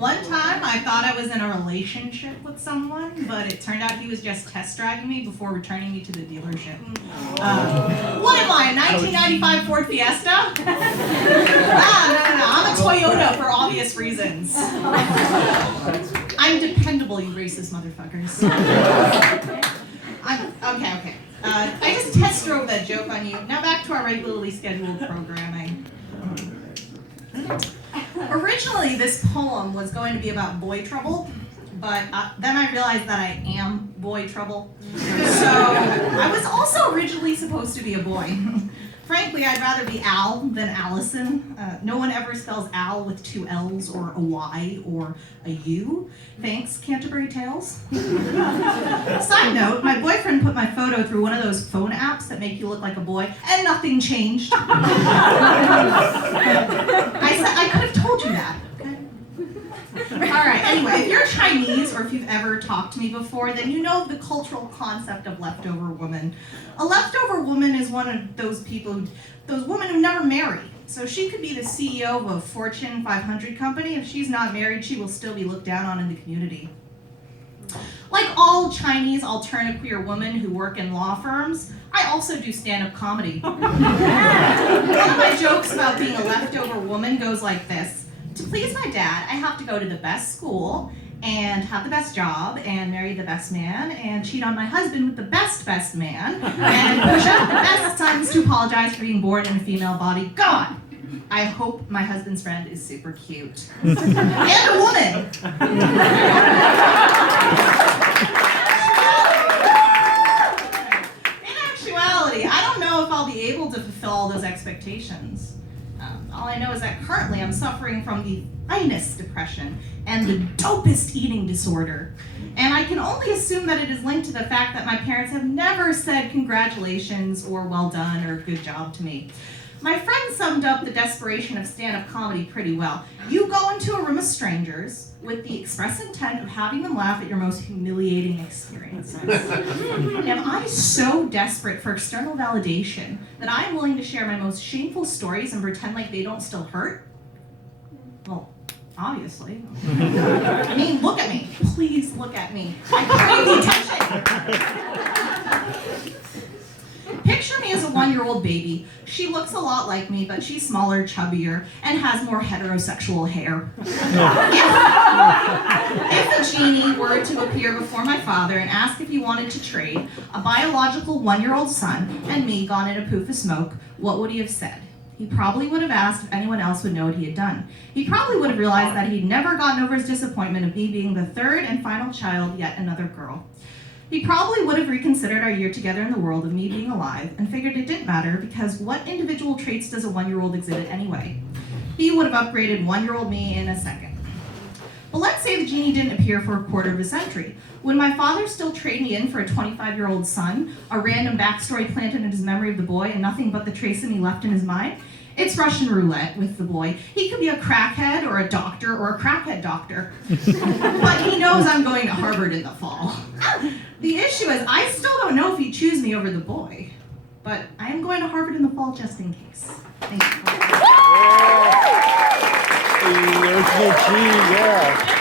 One time I thought I was in a relationship with someone, but it turned out he was just test driving me before returning me to the dealership. What am I, a 1995 Ford Fiesta? No. I'm a Toyota for obvious reasons. I'm dependable, you racist motherfuckers. Okay. I just test drove that joke on you. Now back to our regularly scheduled programming. Originally, this poem was going to be about boy trouble, but then I realized that I am boy trouble. So I was also originally supposed to be a boy. Frankly, I'd rather be Al than Allison. No one ever spells Al with 2 L's or a Y or a U. Thanks, Canterbury Tales. Side note, my boyfriend put my photo through one of those phone apps that make you look like a boy, and nothing changed. I could have told you that. Alright, anyway, if you're Chinese or if you've ever talked to me before, then you know the cultural concept of leftover woman. A leftover woman is one of those women who never marry. So she could be the CEO of a Fortune 500 company. If she's not married, she will still be looked down on in the community. Like all Chinese alternative queer women who work in law firms, I also do stand-up comedy. One of my jokes about being a leftover woman goes like this. To please my dad, I have to go to the best school and have the best job and marry the best man and cheat on my husband with the best man and push out the best sons to apologize for being born in a female body. God, I hope my husband's friend is super cute. And a woman. In actuality, I don't know if I'll be able to fulfill all those expectations. All I know is that currently I'm suffering from the finest depression and the dopest eating disorder. And I can only assume that it is linked to the fact that my parents have never said congratulations or well done or good job to me. My friend summed up the desperation of stand-up comedy pretty well. You go into a room of strangers with the express intent of having them laugh at your most humiliating experiences. Am I so desperate for external validation that I am willing to share my most shameful stories and pretend like they don't still hurt? Well, obviously. I mean, look at me. Please look at me. I crave the attention. Picture me as a 1-year-old baby. She looks a lot like me, but she's smaller, chubbier, and has more heterosexual hair. If a genie were to appear before my father and ask if he wanted to trade a biological 1-year-old son and me gone in a poof of smoke, what would he have said? He probably would have asked if anyone else would know what he had done. He probably would have realized that he'd never gotten over his disappointment of me being the third and final child, yet another girl. He probably would have reconsidered our year together in the world of me being alive and figured it didn't matter because what individual traits does a 1-year-old exhibit anyway? He would have upgraded 1-year-old me in a second. But let's say the genie didn't appear for a quarter of a century. Would my father still trade me in for a 25-year-old son, a random backstory planted in his memory of the boy and nothing but the trace of me left in his mind? It's Russian roulette with the boy. He could be a crackhead or a doctor or a crackhead doctor. But he knows I'm going to Harvard in the fall. The issue is I still don't know if he'd choose me over the boy. But I am going to Harvard in the fall just in case. Thank you. Yeah.